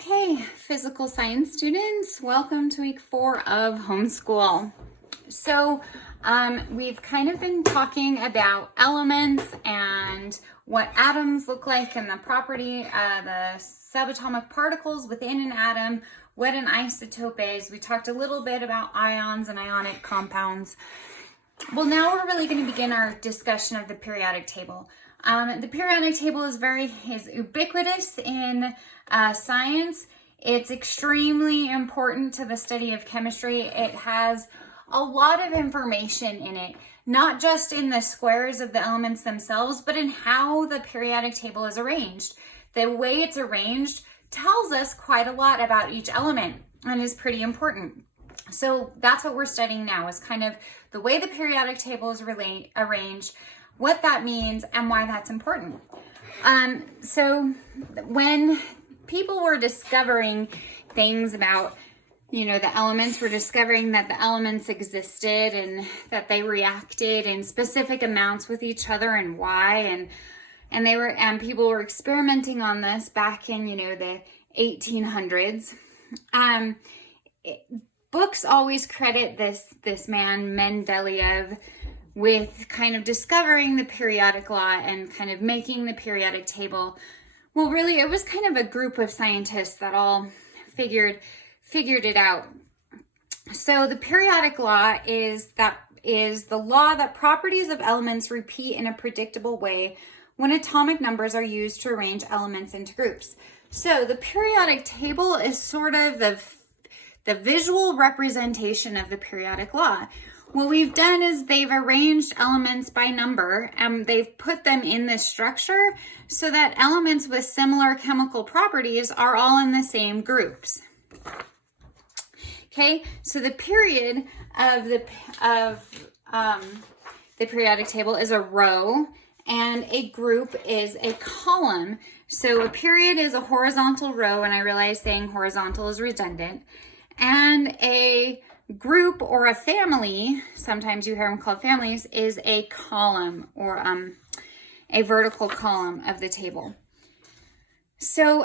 Okay, physical science students, welcome to week 4 of homeschool. So we've kind of been talking about elements and what atoms look like and the property, the subatomic particles within an atom, what an isotope is. We talked a little bit about ions and ionic compounds. Well, now we're really going to begin our discussion of the periodic table. The periodic table is ubiquitous in science. It's extremely important to the study of chemistry. It has a lot of information in it, not just in the squares of the elements themselves, but in how the periodic table is arranged. The way it's arranged tells us quite a lot about each element and is pretty important. So that's what we're studying now, is kind of the way the periodic table is arranged, what that means, and why that's important. So when people were discovering things about, the elements, were discovering that the elements existed and that they reacted in specific amounts with each other and why, and people were experimenting on this back in, the 1800s. Books always credit this man, Mendeleev, with kind of discovering the periodic law and kind of making the periodic table. Well, really, it was kind of a group of scientists that all figured it out. So the periodic law is the law that properties of elements repeat in a predictable way when atomic numbers are used to arrange elements into groups. So the periodic table is sort of the visual representation of the periodic law. What we've done is they've arranged elements by number and they've put them in this structure so that elements with similar chemical properties are all in the same groups. Okay, so the period of the periodic table is a row and a group is a column. So a period is a horizontal row, and I realize saying horizontal is redundant. And a group or a family, sometimes you hear them called families, is a column or a vertical column of the table. So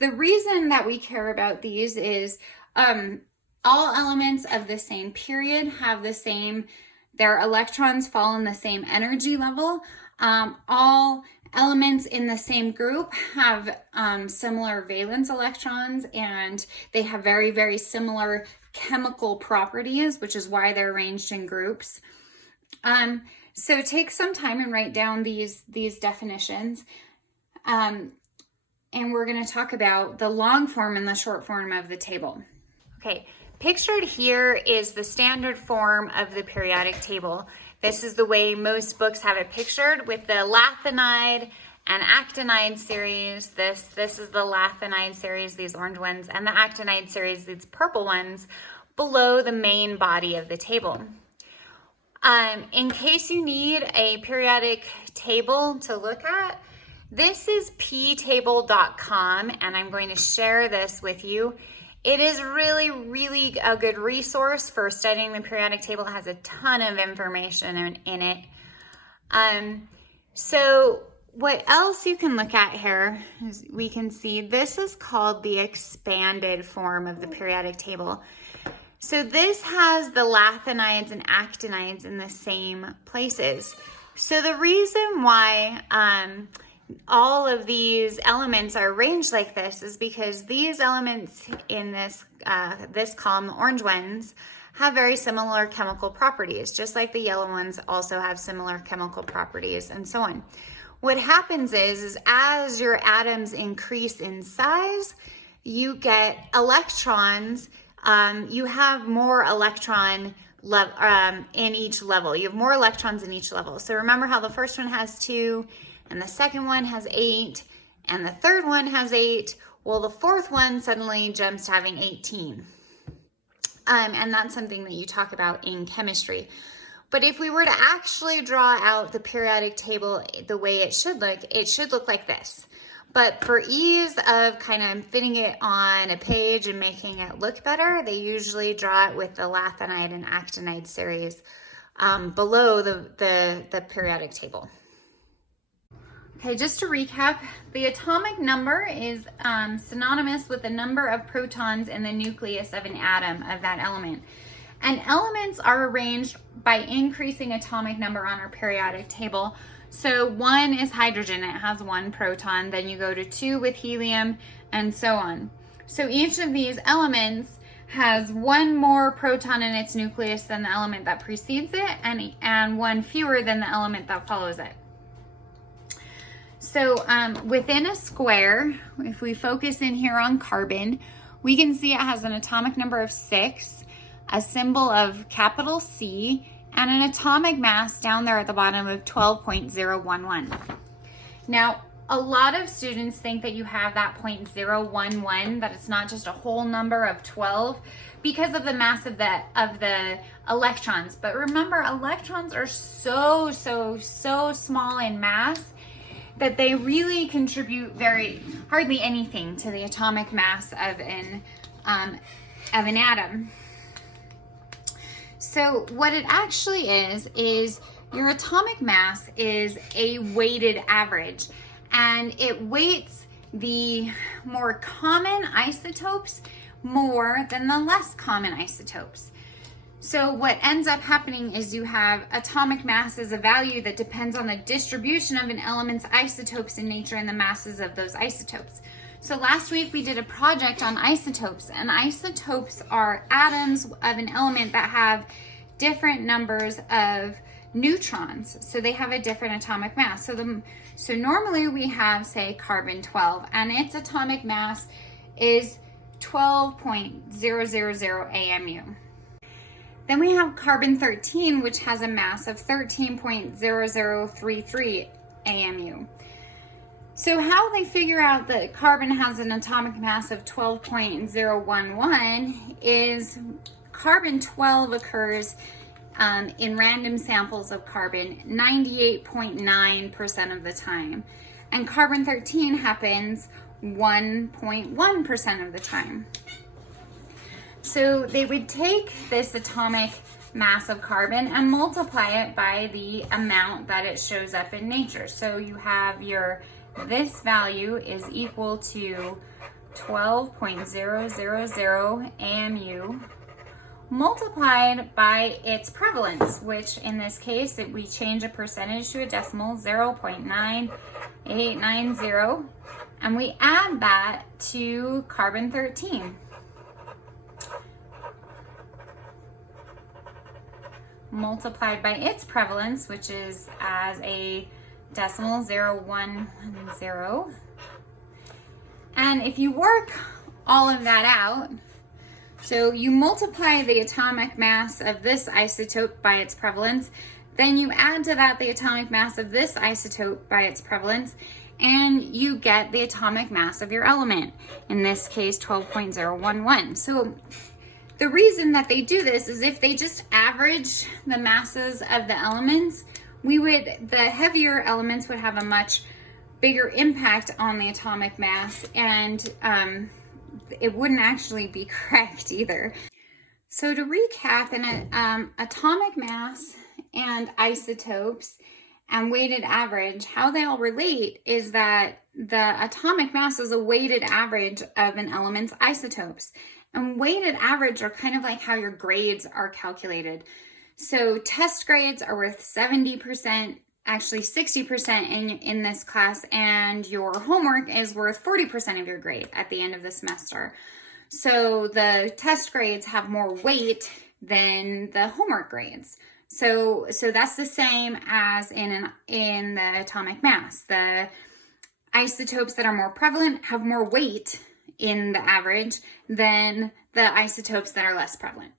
the reason that we care about these is all elements of the same period have their electrons fall in the same energy level. All elements in the same group have similar valence electrons, and they have very, very similar chemical properties, which is why they're arranged in groups. So take some time and write down these definitions. And we're going to talk about the long form and the short form of the table. Okay, pictured here is the standard form of the periodic table. This is the way most books have it pictured, with the lanthanide and actinide series. This is the lanthanide series, these orange ones, and the actinide series, these purple ones, below the main body of the table. In case you need a periodic table to look at, this is ptable.com, and I'm going to share this with you. It is really, really a good resource for studying the periodic table. It has a ton of information in it. So what else you can look at here is we can see this is called the expanded form of the periodic table. So this has the lanthanides and actinides in the same places. So the reason why all of these elements are arranged like this is because these elements in this column, the orange ones, have very similar chemical properties, just like the yellow ones also have similar chemical properties, and so on. What happens is as your atoms increase in size, you get electrons. You have more electron in each level. You have more electrons in each level. So remember how the first one has 2, and the second one has 8, and the third one has 8. Well, the fourth one suddenly jumps to having 18. And that's something that you talk about in chemistry. But if we were to actually draw out the periodic table the way it should look like this. But for ease of kind of fitting it on a page and making it look better, they usually draw it with the lanthanide and actinide series below the periodic table. Okay, just to recap, the atomic number is synonymous with the number of protons in the nucleus of an atom of that element. And elements are arranged by increasing atomic number on our periodic table. So 1 is hydrogen, it has 1 proton. Then you go to 2 with helium, and so on. So each of these elements has 1 more proton in its nucleus than the element that precedes it, and 1 fewer than the element that follows it. So within a square, if we focus in here on carbon, we can see it has an atomic number of 6, a symbol of capital C, and an atomic mass down there at the bottom of 12.011. Now, a lot of students think that you have that 0.011, that it's not just a whole number of 12 because of the mass of the electrons. But remember, electrons are so small in mass that they really contribute hardly anything to the atomic mass of an atom. So what it actually is your atomic mass is a weighted average, and it weights the more common isotopes more than the less common isotopes. So what ends up happening is you have atomic mass as a value that depends on the distribution of an element's isotopes in nature and the masses of those isotopes. So last week we did a project on isotopes, and isotopes are atoms of an element that have different numbers of neutrons. So they have a different atomic mass. So normally we have, say, carbon 12, and its atomic mass is 12.000 AMU. Then we have carbon 13, which has a mass of 13.0033 AMU. So how they figure out that carbon has an atomic mass of 12.011 is carbon 12 occurs in random samples of carbon 98.9% of the time, and carbon 13 happens 1.1% of the time. So they would take this atomic mass of carbon and multiply it by the amount that it shows up in nature. So you have this value is equal to 12.000 AMU multiplied by its prevalence, which in this case, we change a percentage to a decimal, 0.9890, and we add that to carbon 13. Multiplied by its prevalence, which is as a decimal, 0.110. And if you work all of that out, so you multiply the atomic mass of this isotope by its prevalence, then you add to that the atomic mass of this isotope by its prevalence, and you get the atomic mass of your element, in this case 12.011. So the reason that they do this is if they just average the masses of the elements, the heavier elements would have a much bigger impact on the atomic mass, and it wouldn't actually be correct either. So to recap, an atomic mass and isotopes and weighted average, how they all relate is that the atomic mass is a weighted average of an element's isotopes. And weighted average are kind of like how your grades are calculated. So test grades are worth 70%, actually 60% in this class, and your homework is worth 40% of your grade at the end of the semester. So the test grades have more weight than the homework grades. So that's the same as in the atomic mass. The isotopes that are more prevalent have more weight in the average than the isotopes that are less prevalent.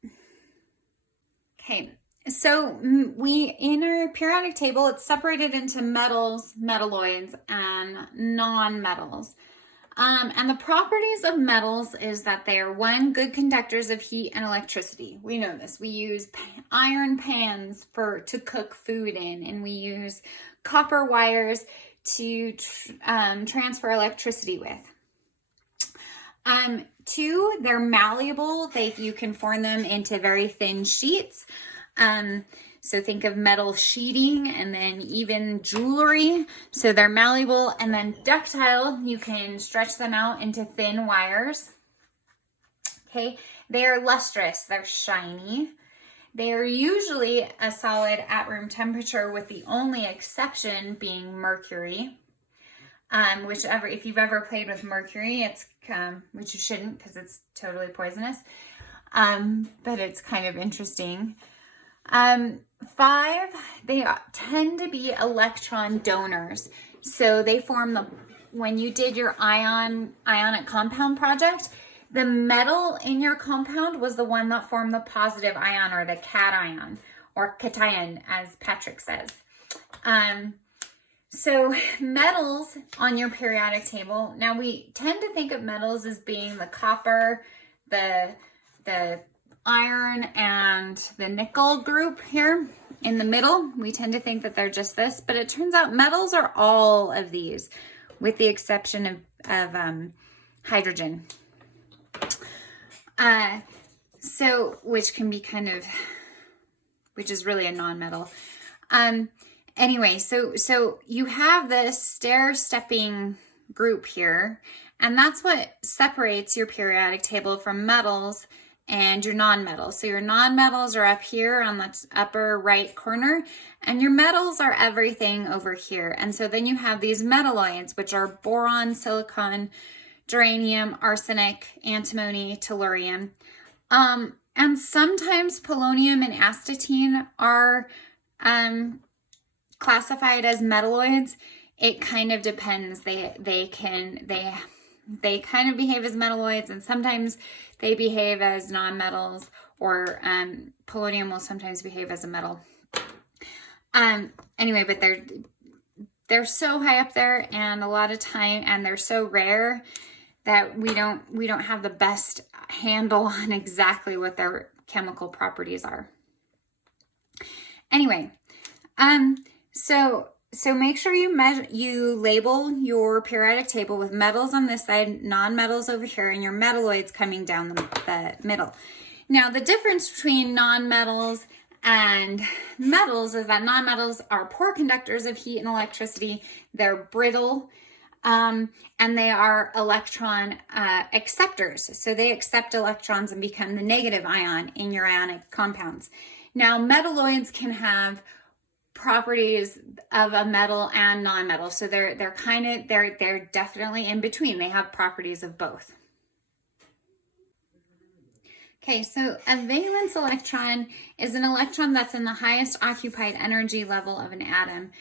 Okay, so in our periodic table, it's separated into metals, metalloids, and non-metals. And the properties of metals is that they are, 1, good conductors of heat and electricity. We know this. We use iron pans to cook food in, and we use copper wires to transfer electricity with. 2, they're malleable. You can form them into very thin sheets. So think of metal sheeting and then even jewelry. So they're malleable, and then ductile, you can stretch them out into thin wires. Okay, they are lustrous, they're shiny. They are usually a solid at room temperature, with the only exception being mercury. If you've ever played with mercury, it's which you shouldn't, because it's totally poisonous. But it's kind of interesting. 5, they tend to be electron donors. So they form when you did your ionic compound project, the metal in your compound was the one that formed the positive ion, or the cation, or cation, as Patrick says. So metals on your periodic table, now we tend to think of metals as being the copper, the iron, and the nickel group here in the middle. We tend to think that they're just this, but it turns out metals are all of these, with the exception of hydrogen. Which is really a non-metal. Anyway, so you have this stair-stepping group here, and that's what separates your periodic table from metals and your non-metals. So your non-metals are up here on the upper right corner, and your metals are everything over here. And so then you have these metalloids, which are boron, silicon, germanium, arsenic, antimony, tellurium. And sometimes polonium and astatine are classified as metalloids. It kind of depends. They kind of behave as metalloids, and sometimes they behave as non-metals, or polonium will sometimes behave as a metal. Anyway, but they're so high up there, and a lot of time, and they're so rare that we don't have the best handle on exactly what their chemical properties are. Anyway, so make sure you label your periodic table with metals on this side, non-metals over here, and your metalloids coming down the middle. Now, the difference between non-metals and metals is that non-metals are poor conductors of heat and electricity. They're brittle, and they are electron acceptors. So they accept electrons and become the negative ion in your ionic compounds. Now, metalloids can have properties of a metal and non-metal. So they're definitely in between. They have properties of both. Okay, so a valence electron is an electron that's in the highest occupied energy level of an atom.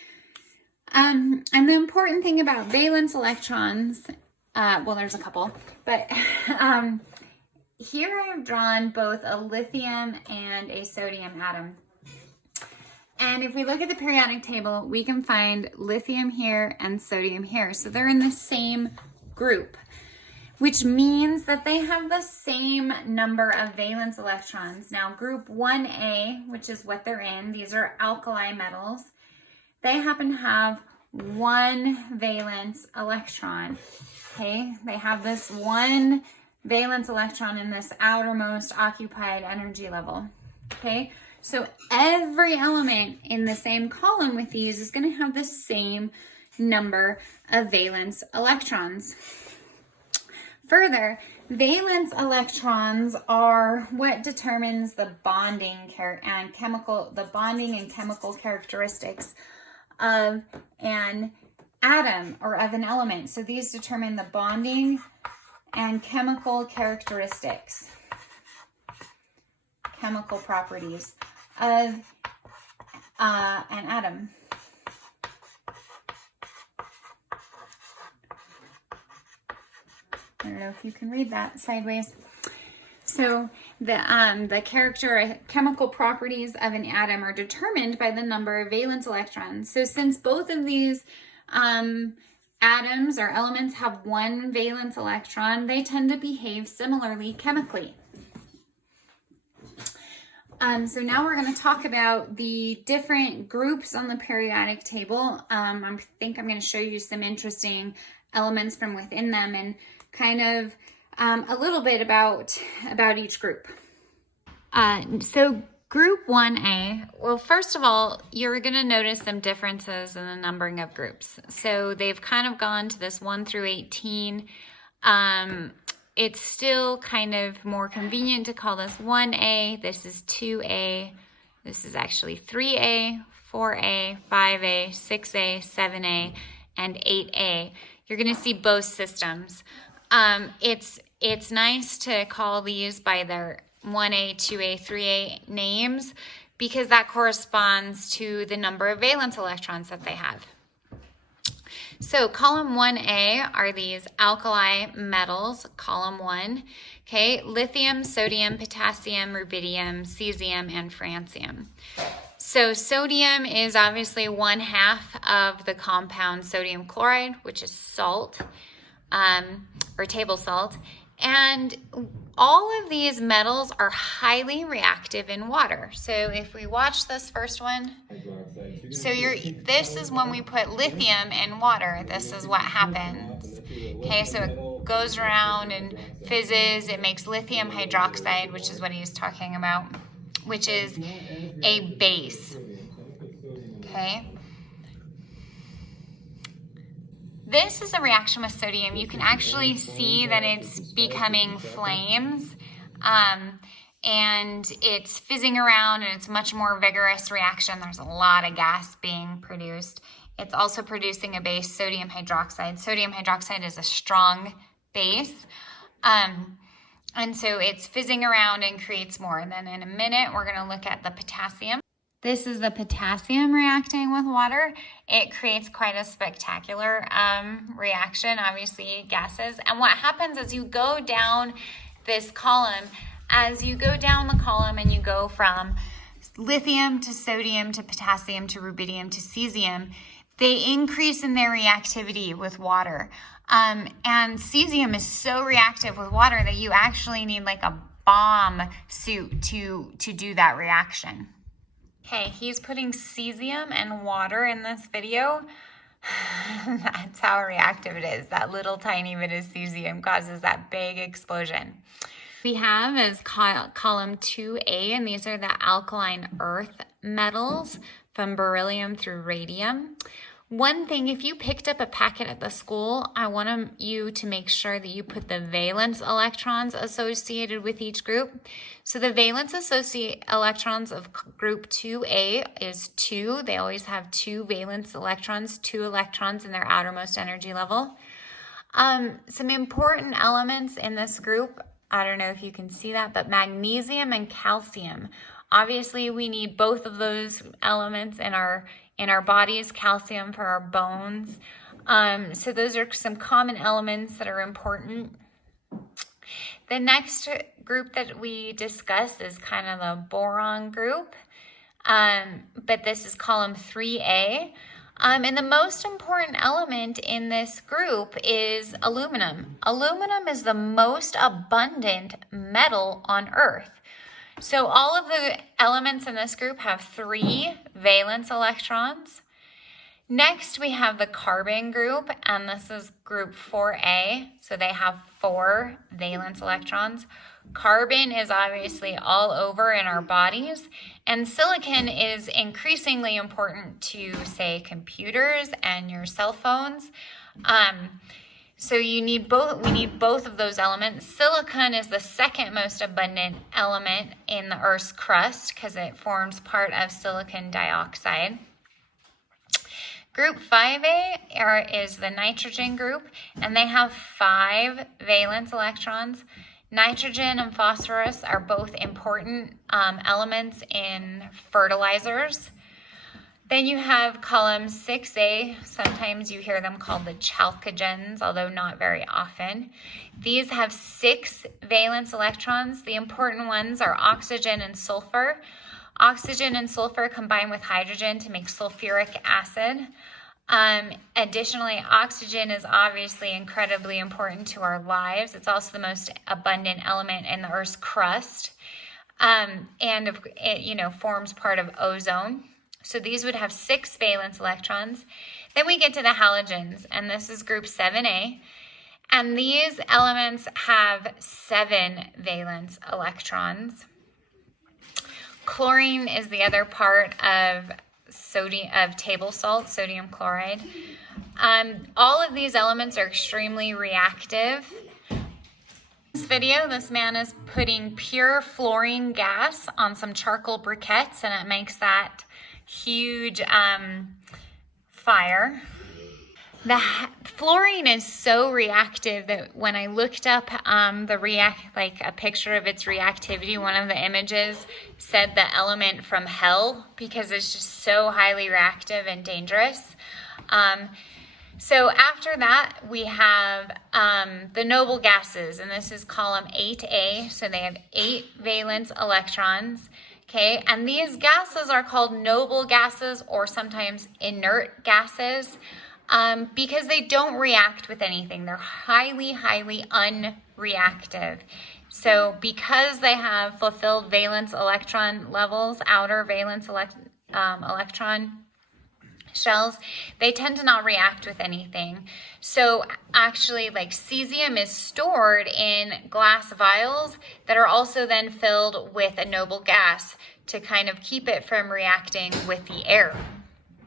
And the important thing about valence electrons, well, there's a couple, but here I've drawn both a lithium and a sodium atom. And if we look at the periodic table, we can find lithium here and sodium here. So they're in the same group, which means that they have the same number of valence electrons. Now, group 1A, which is what they're in, these are alkali metals. They happen to have 1 valence electron, okay? They have this 1 valence electron in this outermost occupied energy level, okay? So every element in the same column with these is going to have the same number of valence electrons. Further, valence electrons are what determines the bonding and chemical characteristics of an atom or of an element. So these determine the bonding and chemical characteristics, chemical properties of an atom. I don't know if you can read that sideways. So the chemical properties of an atom are determined by the number of valence electrons. So since both of these atoms or elements have 1 valence electron, they tend to behave similarly chemically. So now we're going to talk about the different groups on the periodic table. I think I'm going to show you some interesting elements from within them and kind of a little bit about each group. So Group 1A, well, first of all, you're going to notice some differences in the numbering of groups. So they've kind of gone to this 1 through 18. It's still kind of more convenient to call this 1A. This is 2A. This is actually 3A, 4A, 5A, 6A, 7A, and 8A. You're going to see both systems. It's nice to call these by their 1A, 2A, 3A names because that corresponds to the number of valence electrons that they have. So column 1A are these alkali metals, column 1, okay, lithium, sodium, potassium, rubidium, cesium, and francium. So sodium is obviously 1/2 of the compound sodium chloride, which is salt, or table salt. And all of these metals are highly reactive in water. So if we watch this first one, so this is when we put lithium in water. This is what happens. Okay, so it goes around and fizzes. It makes lithium hydroxide, which is what he's talking about, which is a base. Okay. This is a reaction with sodium. You can actually see that it's becoming flames, and it's fizzing around, and it's a much more vigorous reaction. There's a lot of gas being produced. It's also producing a base, sodium hydroxide. Sodium hydroxide is a strong base, and so it's fizzing around and creates more. And then in a minute, we're going to look at the potassium. This is the potassium reacting with water. It creates quite a spectacular reaction, obviously gases. And what happens is you go down this column, as you go down the column and you go from lithium to sodium to potassium to rubidium to cesium, they increase in their reactivity with water. And cesium is so reactive with water that you actually need like a bomb suit to do that reaction. Okay, he's putting cesium and water in this video. That's how reactive it is. That little tiny bit of cesium causes that big explosion. We have as column 2A, and these are the alkaline earth metals from beryllium through radium. One thing, if you picked up a packet at the school, I want you to make sure that you put the valence electrons associated with each group. So the valence electrons of group 2A is 2. They always have 2 valence electrons, 2 electrons in their outermost energy level. Some important elements in this group, I don't know if you can see that, but magnesium and calcium. Obviously, we need both of those elements in our bodies, calcium for our bones. So those are some common elements that are important. The next group that we discuss is kind of the boron group, but this is column 3A. And the most important element in this group is aluminum. Aluminum is the most abundant metal on Earth. So all of the elements in this group have 3 valence electrons. Next, we have the carbon group, and this is group 4A. So they have 4 valence electrons. Carbon is obviously all over in our bodies, and silicon is increasingly important to, say, computers and your cell phones. So we need both of those elements. Silicon is the second most abundant element in the Earth's crust because it forms part of silicon dioxide. Group 5A is the nitrogen group, and they have 5 valence electrons. Nitrogen and phosphorus are both important elements in fertilizers. Then you have column 6A. Sometimes you hear them called the chalcogens, although not very often. These have 6 valence electrons. The important ones are oxygen and sulfur. Oxygen and sulfur combine with hydrogen to make sulfuric acid. Additionally, oxygen is obviously incredibly important to our lives. It's also the most abundant element in the Earth's crust, and it forms part of ozone. So these would have 6 valence electrons. Then we get to the halogens, and this is group 7A. And these elements have 7 valence electrons. Chlorine is the other part of table salt, sodium chloride. All of these elements are extremely reactive. In this video, this man is putting pure fluorine gas on some charcoal briquettes, and it makes that huge fire. The fluorine is so reactive that when I looked up a picture of its reactivity, one of the images said the element from hell, because it's just so highly reactive and dangerous. So after that, we have the noble gases, and this is column 8A. So they have 8 valence electrons. Okay, and these gases are called noble gases, or sometimes inert gases, because they don't react with anything. They're highly, highly unreactive. So because they have fulfilled valence electron levels, outer valence electron shells, they tend to not react with anything. So actually, like, cesium is stored in glass vials that are also then filled with a noble gas to kind of keep it from reacting with the air.